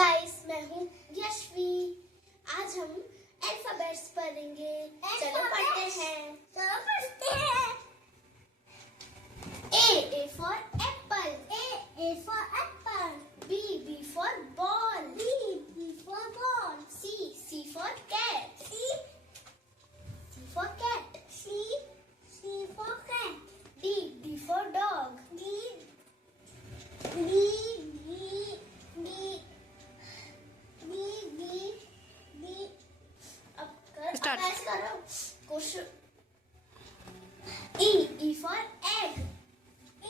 Guys, मैं हूँ यशवी। आज हम अल्फाबेट्स पढ़ेंगे। चलो पढ़ते हैं। A for apple. A for apple. B for ball. B for ball. C for cat. C for cat. C for cat. D for dog. D Start. Question. E for egg.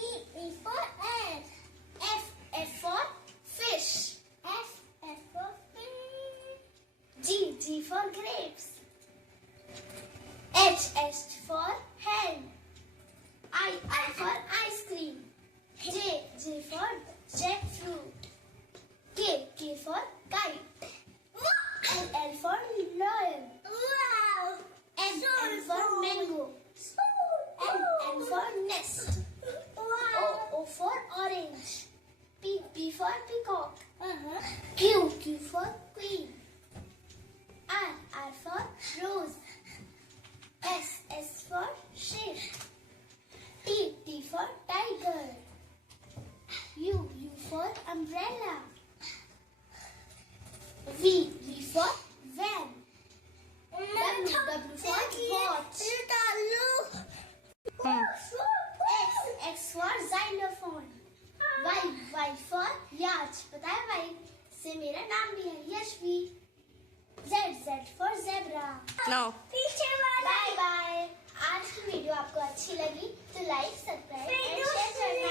E for egg. F for fish. F for fish. G for grapes. H for hen. I for ice cream. J for jackfruit. K for kite. L for lion. M for mango. N for nest. O for orange. P for peacock. Q for queen. R for rose. S for sheep. T for tiger. U for umbrella. V for van. W for watch. X for xylophone. Y for yacht. पता है Y से मेरा नाम भी है Yashvi. Z for zebra. No. Bye bye. आज की video आपको अच्छी लगी तो लाइक, सब्सक्राइब एंड शेयर करना।